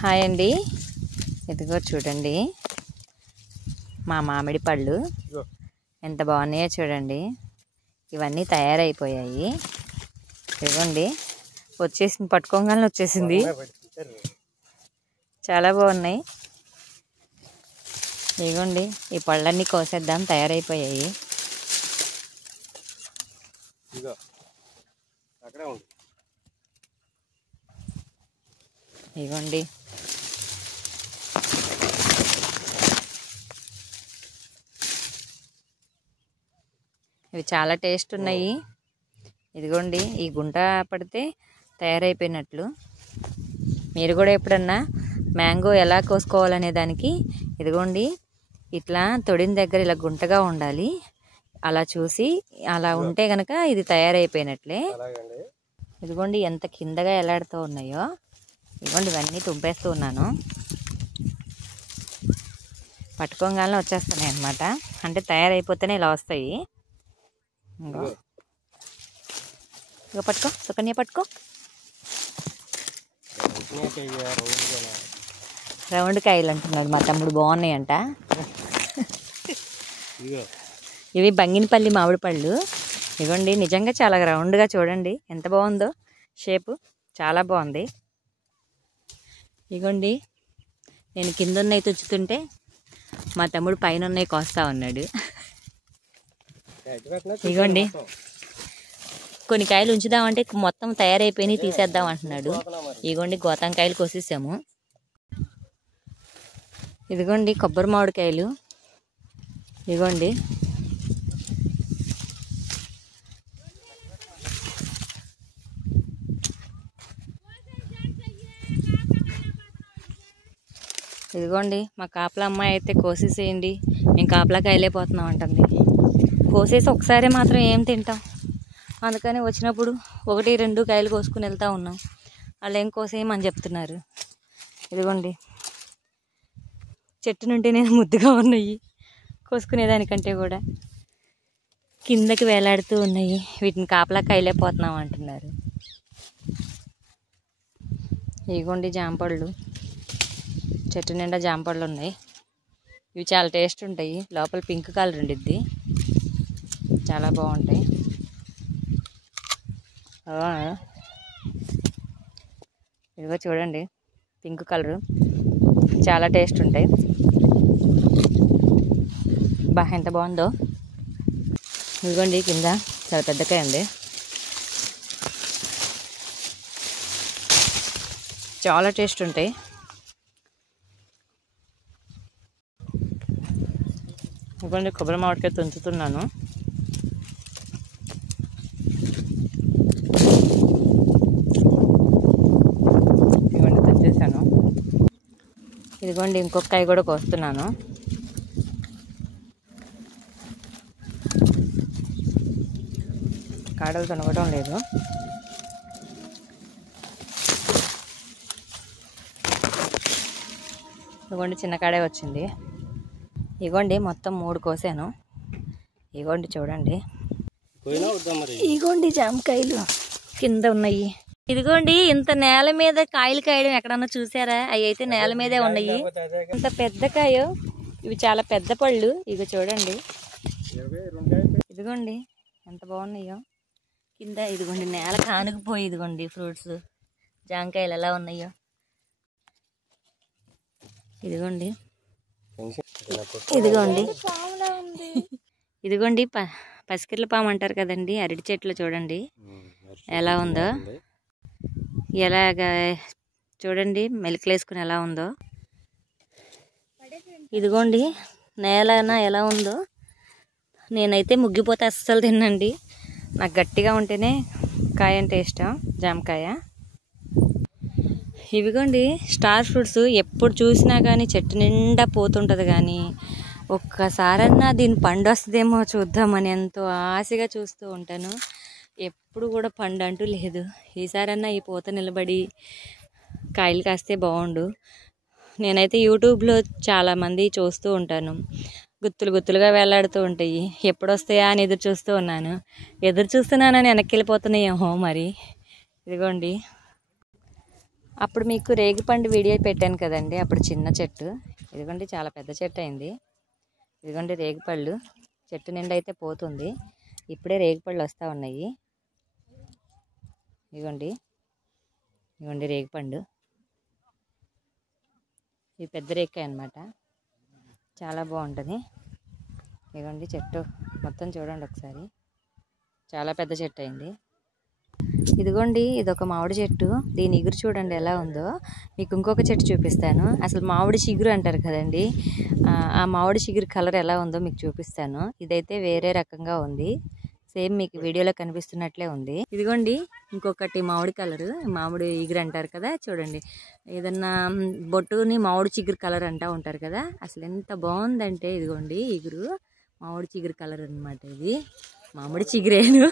Hi అండి, ఇదిగో చూడండి మా మామిడి పళ్ళు ఎంత బాగున్నాయో చూడండి. ఇవన్నీ తయారైపోయాయి. ఇదిగోండి వచ్చేసింది, పట్టుకోగానే వచ్చేసింది. చాలా బాగున్నాయి. ఇదిగోండి ఈ పళ్ళన్నీ కోసేద్దాం, తయారైపోయాయి. ఇదిగోండి ఇవి చాలా టేస్ట్ ఉన్నాయి. ఇదిగోండి ఈ గుంట పడితే తయారైపోయినట్లు. మీరు కూడా ఎప్పుడన్నా మ్యాంగో ఎలా కోసుకోవాలనే దానికి ఇదిగోండి ఇట్లా తొడిన దగ్గర ఇలా గుంటగా ఉండాలి. అలా చూసి అలా ఉంటే గనక ఇది తయారైపోయినట్లే. ఇదిగోండి ఎంత కిందగా ఎలాడుతూ ఉన్నాయో. ఇదిగోండి ఇవన్నీ తుంపేస్తూ ఉన్నాను. పట్టుకోగానే వచ్చేస్తున్నాయి అన్నమాట. అంటే తయారైపోతేనే ఇలా వస్తాయి. ఇక పట్టుకో సుకన్య, పట్టుకో. రౌండ్ కాయలు అంటున్నాడు మా తమ్ముడు, బాగున్నాయంట. ఇవి బంగినపల్లి మామిడి పళ్ళు. ఇవ్వండి నిజంగా చాలా రౌండ్గా, చూడండి ఎంత బాగుందో షేపు, చాలా బాగుంది. ఇగోండి నేను కింద ఉన్నాయి తుచ్చుతుంటే మా తమ్ముడు పైన ఉన్నాయి కోస్తా ఉన్నాడు. ఇగోండి కొన్ని కాయలు ఉంచుదామంటే మొత్తం తయారైపోయినాయి, తీసేద్దాం అంటున్నాడు. ఇగోండి గోతంకాయలు కోసేసాము. ఇదిగోండి కొబ్బరి మామిడికాయలు. ఇగోండి ఇదిగోండి మా కాపలా అమ్మాయి అయితే కోసేసేయండి, మేము కాపలాకి వెళ్ళిపోతున్నాం అంటుంది. కోసేసి ఒకసారి మాత్రం ఏం తింటాం, అందుకని వచ్చినప్పుడు 1-2 కాయలు కోసుకుని వెళ్తూ ఉన్నాం. వాళ్ళు ఏం కోసేయమని చెప్తున్నారు. ఇదిగోండి చెట్టు నుండి నేను ముద్దుగా ఉన్నాయి, కోసుకునేదానికంటే కూడా కిందకి వేలాడుతూ ఉన్నాయి. వీటిని కాపలాకి వెళ్ళిపోతున్నాం అంటున్నారు. ఇదిగోండి జాంపళ్ళు, చెట్టు నిండా జాంపళ్ళు ఉన్నాయి. ఇవి చాలా టేస్ట్ ఉంటాయి. లోపల పింక్ కలర్ ఉండిద్ది, చాలా బాగుంటాయి. ఇదిగో చూడండి పింక్ కలరు, చాలా టేస్ట్ ఉంటాయి. ఎంత బాగుందో. ఇదిగోండి కింద చాలా పెద్దకాయ ఉంది, చాలా టేస్ట్ ఉంటాయి. ఇదిగోండి కొబ్బరి మామిడికాయ తుంచుతున్నాను. ఇదిగోండి తుంచేసాను. ఇదిగోండి ఇంకొక కాయ కూడా కోస్తున్నాను. కాడలు తొనగడం లేదు. ఇదిగోండి చిన్న కాడే వచ్చింది. ఇగోండి మొత్తం 3 కోసాను. ఇగోండి చూడండి, ఇగోండి జామకాయలు కింద ఉన్నాయి. ఇదిగోండి ఇంత నేల మీద కాయలు కాయడం ఎక్కడన్నా చూసారా? అవి అయితే నేల మీదే ఉన్నాయి. ఇంత పెద్ద కాయ, ఇవి చాలా పెద్ద పళ్ళు. ఇగో చూడండి, ఇదిగోండి ఎంత బాగున్నాయో కింద. ఇదిగోండి నేల కానుకుపోయి ఇదిగోండి ఫ్రూట్స్, జామకాయలు ఎలా ఉన్నాయో. ఇదిగోండి ఇదిగోండి ఇదిగోండి పసికిర్ల పాము అంటారు కదండి, అరటి చెట్లు చూడండి ఎలా ఉందో. ఎలాగా చూడండి మెలికలు వేసుకుని ఎలా ఉందో. ఇదిగోండి నేలనా ఎలా ఉందో. నేనైతే ముగ్గిపోతే అస్సలు తినండి, నాకు గట్టిగా ఉంటేనే కాయ అంటే ఇష్టం, జామకాయ. ఇవిగోండి స్టార్ ఫ్రూట్స్, ఎప్పుడు చూసినా కానీ చెట్టు నిండా పోతుంటుంది, కానీ ఒక్కసారన్నా దీని పండు వస్తుందేమో చూద్దామని ఎంతో ఆశగా చూస్తూ ఉంటాను. ఎప్పుడు కూడా పండు అంటూ లేదు. ఈసారన్నా ఈ పూత నిలబడి కాయలు కాస్తే బాగుండు. నేనైతే యూట్యూబ్లో చాలామంది చూస్తూ ఉంటాను, గుత్తులు గుత్తులుగా వేలాడుతూ ఉంటాయి. ఎప్పుడు వస్తాయా అని ఎదురు చూస్తూ ఉన్నాను. ఎదురు చూస్తున్నానని వెనక్కి వెళ్ళిపోతున్నాయేమో మరి. ఇదిగోండి అప్పుడు మీకు రేగిపండు వీడియో పెట్టాను కదండి, అప్పుడు చిన్న చెట్టు. ఇదిగోండి చాలా పెద్ద చెట్టు అయింది. ఇదిగోండి రేగిపళ్ళు చెట్టు నిండా అయితే పోతుంది. ఇప్పుడే రేగిపళ్ళు వస్తూ ఉన్నాయి. ఇదిగోండి ఇదిగోండి రేగిపండు. ఇది పెద్ద రేకాయ అన్నమాట, చాలా బాగుంటుంది. ఇదిగోండి చెట్టు మొత్తం చూడండి ఒకసారి, చాలా పెద్ద చెట్టు అయింది. ఇదిగోండి ఇదొక మామిడి చెట్టు. దీని ఇగురు చూడండి ఎలా ఉందో. మీకు ఇంకొక చెట్టు చూపిస్తాను. అసలు మామిడి చిగురు అంటారు కదండి, ఆ మామిడి చిగురు కలర్ ఎలా ఉందో మీకు చూపిస్తాను. ఇదైతే వేరే రకంగా ఉంది, సేమ్ మీకు వీడియోలో కనిపిస్తున్నట్లే ఉంది. ఇదిగోండి ఇంకొకటి మామిడి కలర్, మామిడి ఇగురు అంటారు కదా, చూడండి. ఏదన్నా బొట్టుని మామిడి చిగురు కలర్ అంటూ ఉంటారు కదా, అసలు ఎంత బాగుందంటే ఇదిగోండి ఇగురు మామిడి చిగురు కలర్ అనమాట. ఇది మామిడి చిగురేను.